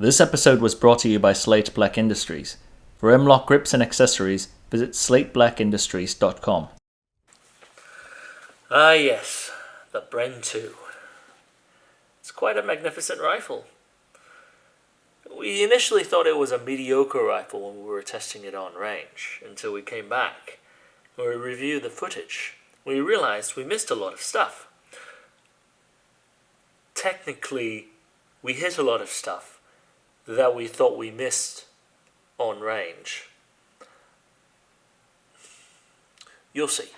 This episode was brought to you by slateblackindustries. For M-LOK grips and accessories, visit slateblackindustries.com. Ah yes, the Bren 2. It's quite a magnificent rifle. We initially thought it was a mediocre rifle when we were testing it on range, until we came back. When we reviewed the footage, we realized we missed a lot of stuff. Technically, we hit a lot of stuff that we thought we missed on range. You'll see.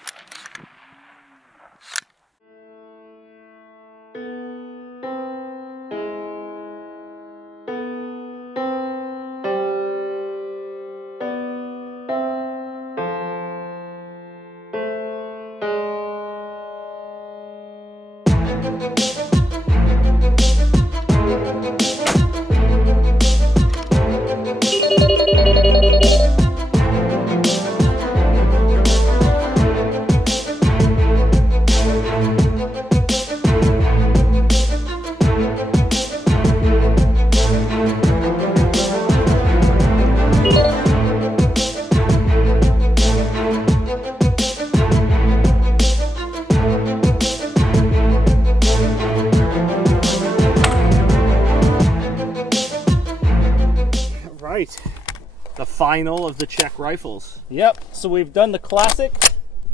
The final of the Czech rifles. Yep, so we've done the classic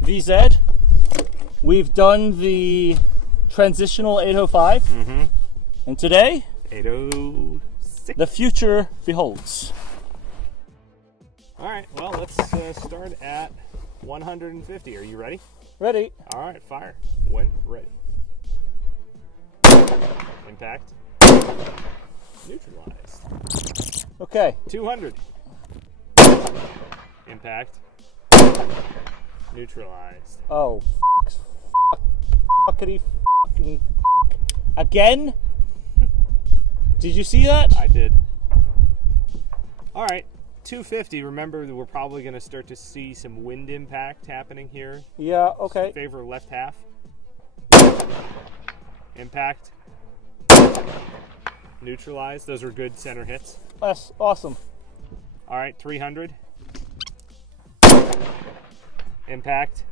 VZ, we've done the transitional 805, and today, 806. the future beholds. Alright, well, let's start at 150. Are you ready? Ready? Alright, fire. When ready. Impact. Neutralized. Okay. 200. Impact. Neutralized. Oh, fuckity fucking again? Did you see that? I did. Alright, 250. Remember that we're probably going to start to see some wind impact happening here. Yeah, okay. Favor left half. Impact. Neutralized. Those were good center hits. That's awesome. Alright, 300. Impact.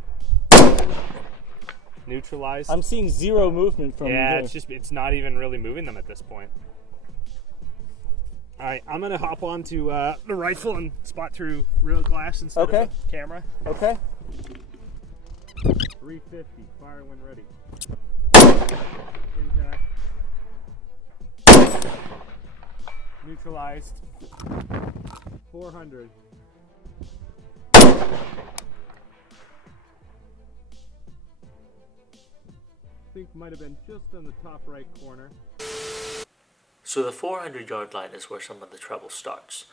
Neutralized. I'm seeing zero movement from Yeah, here. it's not even really moving them at this point. Alright, I'm gonna hop onto the rifle and spot through real glass instead of the camera. Okay. 350, fire when ready. Impact. Neutralized. 400. I think might have been just on the top right corner. So the 400-yard line is where some of the trouble starts.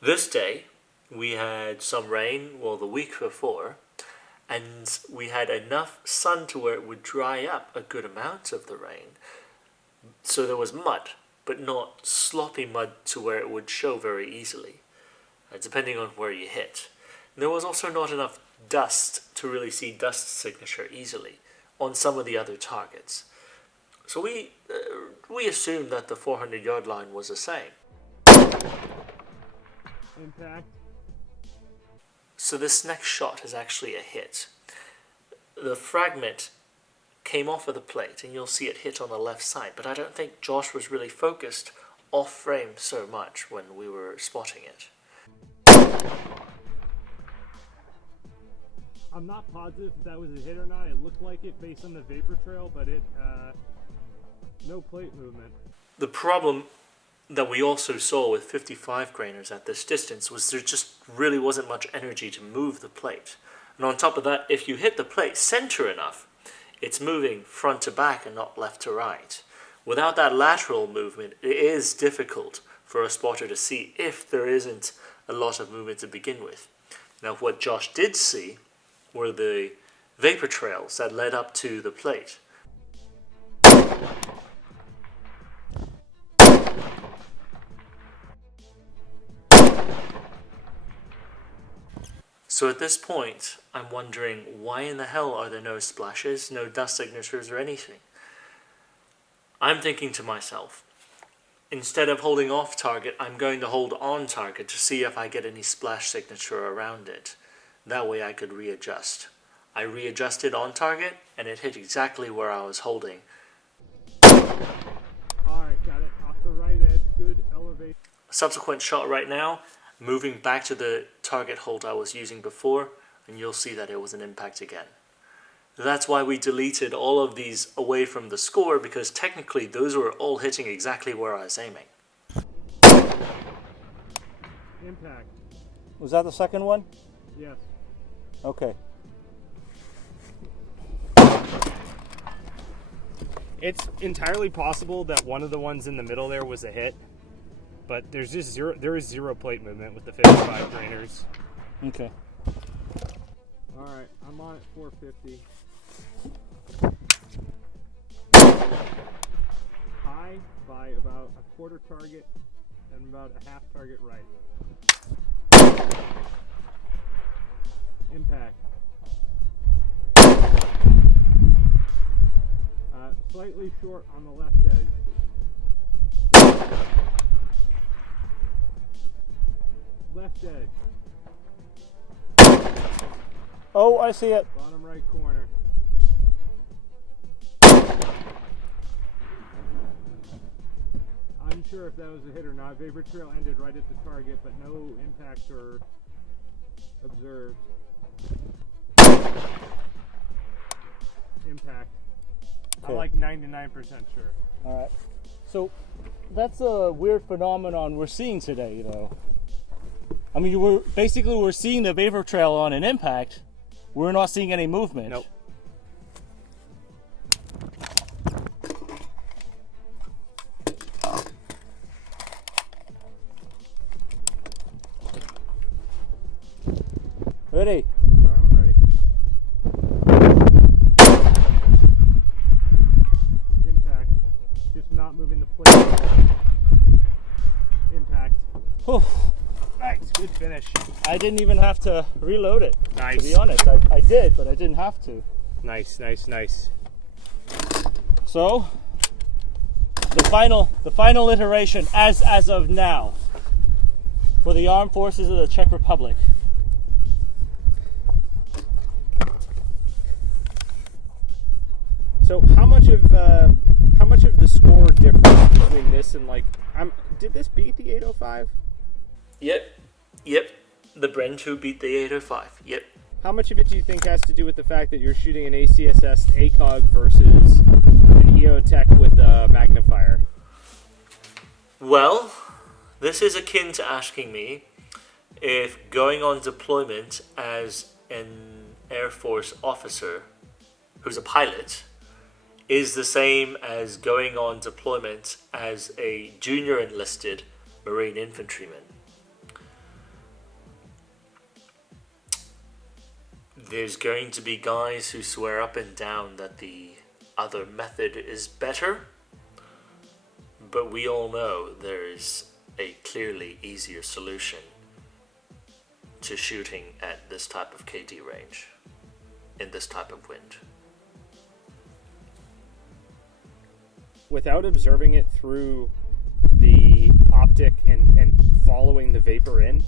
This day, we had some rain, the week before, and we had enough sun to where it would dry up a good amount of the rain. So there was mud, but not sloppy mud to where it would show very easily, depending on where you hit. And there was also not enough dust to really see dust signature easily on some of the other targets. So we assumed that the 400-yard line was the same. Impact. So this next shot is actually a hit. The fragment came off of the plate, and you'll see it hit on the left side, but I don't think Josh was really focused off frame so much when we were spotting it. I'm not positive if that was a hit or not. It looked like it based on the vapor trail, but no plate movement. The problem that we also saw with 55 grainers at this distance was there just really wasn't much energy to move the plate. And on top of that, if you hit the plate center enough, it's moving front to back and not left to right. Without that lateral movement, it is difficult for a spotter to see if there isn't a lot of movement to begin with. Now, what Josh did see were the vapor trails that led up to the plate. So at this point, I'm wondering why in the hell are there no splashes, no dust signatures or anything? I'm thinking to myself, instead of holding off target, I'm going to hold on target to see if I get any splash signature around it. That way I could readjust. I readjusted on target and it hit exactly where I was holding. Alright, got it. Off the right edge, good elevate. Subsequent shot right now, moving back to the target hold I was using before, and you'll see that it was an impact again. That's why we deleted all of these away from the score, because technically those were all hitting exactly where I was aiming. Impact. Was that the second one? Yes. Okay. It's entirely possible that one of the ones in the middle there was a hit, but there is zero plate movement with the 55 grainers. Okay. Alright, I'm on at 450. High by about a quarter target and about a half target right. Impact. Slightly short on the left edge. Left edge. Oh, I see it. Bottom right corner. Unsure if that was a hit or not. Vapor trail ended right at the target, but no impact or observed. Impact. Okay. I'm like 99% sure. All right. So that's a weird phenomenon we're seeing today, you know. I mean, we're seeing the vapor trail on an impact. We're not seeing any movement. Nope. Ready? I'm ready. Impact. Just not moving the plate. Impact. Whew. Nice. Good finish. I didn't even have to reload it. Nice. To be honest, I did, but I didn't have to. Nice, nice, nice. So the final iteration as of now for the Armed Forces of the Czech Republic. So how much of the score difference between this and did this beat the 805? Yep. The Bren 2 beat the 805. Yep. How much of it do you think has to do with the fact that you're shooting an ACSS ACOG versus an EOTech with a magnifier? Well, this is akin to asking me if going on deployment as an Air Force officer who's a pilot is the same as going on deployment as a junior enlisted Marine infantryman. There's going to be guys who swear up and down that the other method is better, but we all know there is a clearly easier solution to shooting at this type of KD range in this type of wind. Without observing it through the optic and following the vapor in,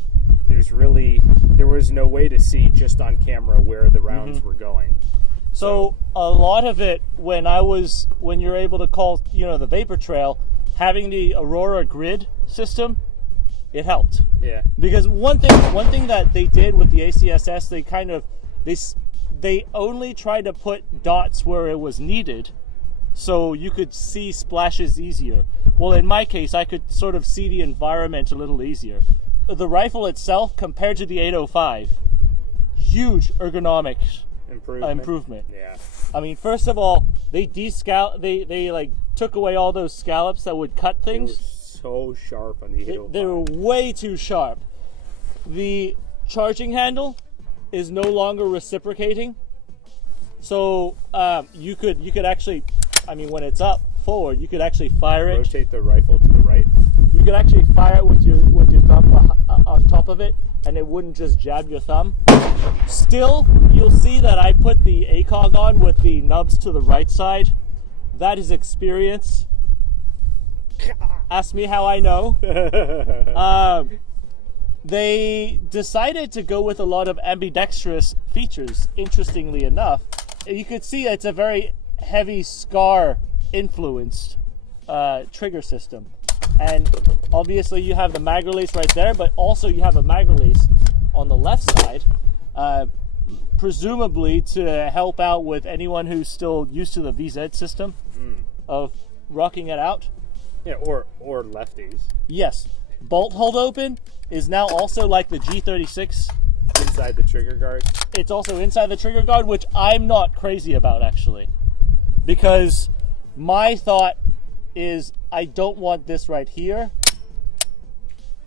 there was no way to see just on camera where the rounds were going. So a lot of it, when you're able to call, the vapor trail, having the Aurora grid system, it helped. Yeah. Because one thing that they did with the ACSS, they only tried to put dots where it was needed, so you could see splashes easier. Well, in my case, I could sort of see the environment a little easier. The rifle itself, compared to the 805, huge ergonomic improvement. Yeah. I mean, first of all, they took away all those scallops that would cut things. They were so sharp on the 805. They were way too sharp. The charging handle is no longer reciprocating, so you could actually, when it's up forward, you could actually fire it. Rotate the rifle to the right. You could actually fire it with your thumb on top of it, and it wouldn't just jab your thumb. Still, you'll see that I put the ACOG on with the nubs to the right side. That is experience. Ask me how I know. They decided to go with a lot of ambidextrous features, interestingly enough. You could see it's a very heavy SCAR influenced trigger system. And obviously you have the mag release right there, but also you have a mag release on the left side, presumably to help out with anyone who's still used to the VZ system of rocking it out. Yeah, or lefties. Yes. Bolt hold open is now also like the G36. Inside the trigger guard. It's also inside the trigger guard, which I'm not crazy about actually. Because my thought is I don't want this right here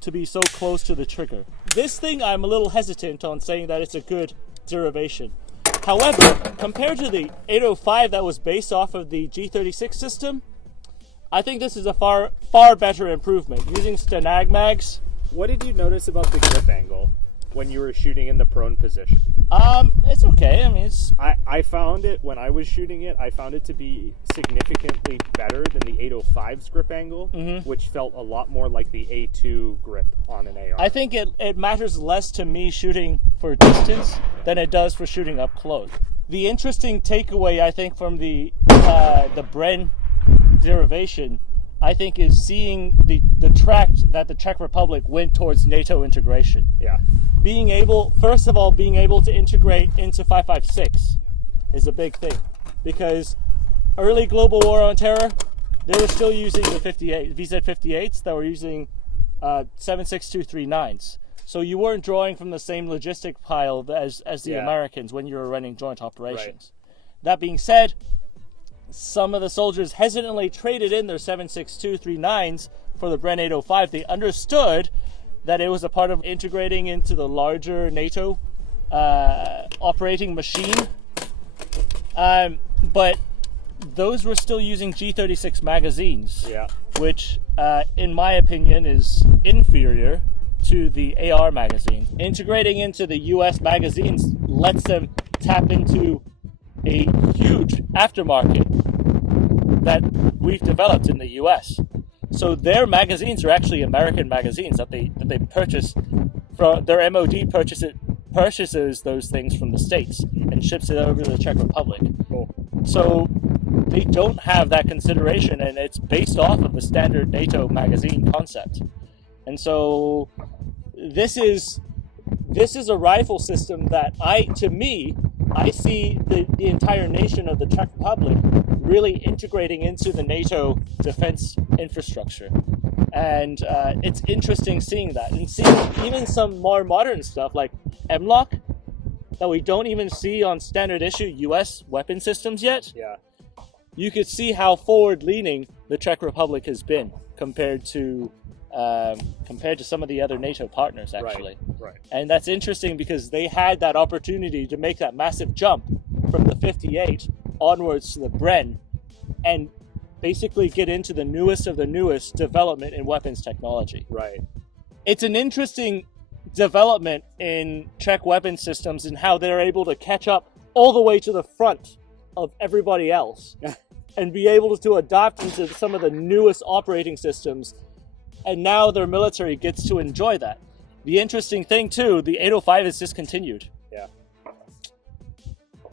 to be so close to the trigger. This thing I'm a little hesitant on saying that it's a good derivation. However, compared to the 805 that was based off of the G36 system, I think this is a far better improvement. Using Stanag mags. What did you notice about the grip angle when you were shooting in the prone position? It's okay. I mean, I found it, when I was shooting it, I found it to be significantly better than the 805's grip angle, which felt a lot more like the A2 grip on an AR. I think it matters less to me shooting for distance than it does for shooting up close. The interesting takeaway, I think, from the Bren derivation, I think, is seeing the track that the Czech Republic went towards NATO integration. Yeah. First of all, being able to integrate into 5.56 is a big thing. Because early global war on terror, they were still using the VZ58s that were using 7.6239s. So you weren't drawing from the same logistic pile as the Americans when you were running joint operations. Right. That being said, some of the soldiers hesitantly traded in their 7.6239s for the Bren 805. They understood that it was a part of integrating into the larger NATO operating machine. But those were still using G36 magazines, which, in my opinion, is inferior to the AR magazine. Integrating into the US magazines lets them tap into a huge aftermarket that we've developed in the US. So their magazines are actually American magazines that they purchase from their MOD purchases those things from the States and ships it over to the Czech Republic. Cool. So they don't have that consideration, and it's based off of the standard NATO magazine concept. And so this is a rifle system that I see the entire nation of the Czech Republic really integrating into the NATO defense infrastructure. And it's interesting seeing that. And seeing even some more modern stuff like MLOC that we don't even see on standard issue US weapon systems yet. Yeah. You could see how forward-leaning the Czech Republic has been compared to some of the other NATO partners, actually. Right. And that's interesting because they had that opportunity to make that massive jump from the 58 onwards to the Bren and basically get into the newest of the newest development in weapons technology. Right. It's an interesting development in Czech weapons systems and how they're able to catch up all the way to the front of everybody else and be able to adopt into some of the newest operating systems. And now their military gets to enjoy that. The interesting thing, too, the 805 is discontinued. Yeah.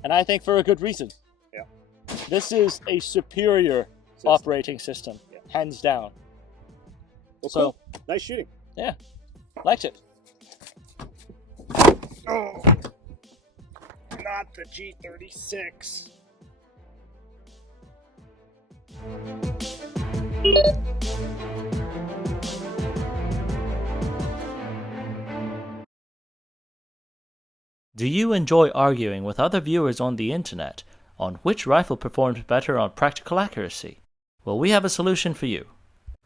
And I think for a good reason. Yeah. This is a superior operating system, hands down. Well, so, cool. Nice shooting. Yeah, liked it. Oh, not the G36. Do you enjoy arguing with other viewers on the internet on which rifle performed better on practical accuracy? Well, we have a solution for you.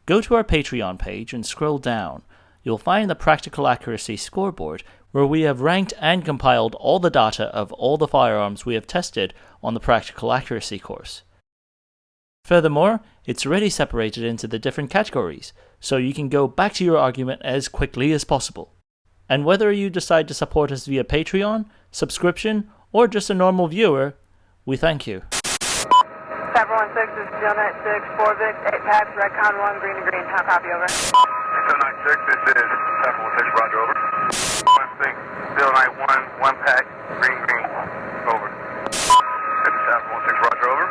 Go to our Patreon page and scroll down. You'll find the practical accuracy scoreboard where we have ranked and compiled all the data of all the firearms we have tested on the practical accuracy course. Furthermore, it's already separated into the different categories, so you can go back to your argument as quickly as possible. And whether you decide to support us via Patreon, subscription, or just a normal viewer, we thank you. Several 716, this is Steel Knight 6, 4 Vic, 8 packs, Recon 1, green to green. How copy, over? Steel Knight 6, this is 716, roger, over. 16, Steel Knight 1, 1 pack, green, green, over. This is 716, roger, over.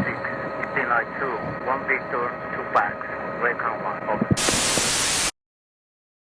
16, Steel Knight 2, 1 Victor, 2 packs, Recon 1, over.